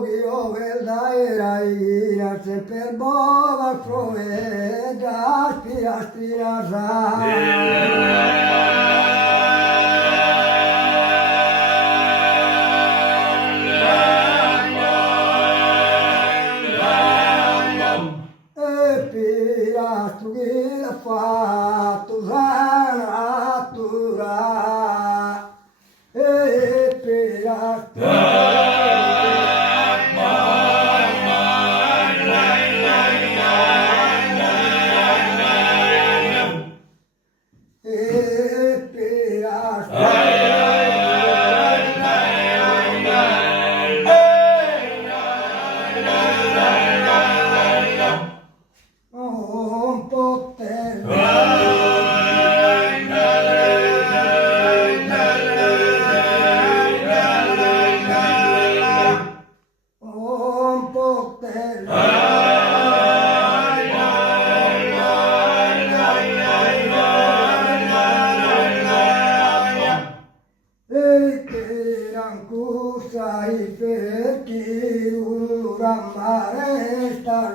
io velda era ina se per bova froe da spira e pira stugila fatto zanatura e pira un po' sai perché ramare sta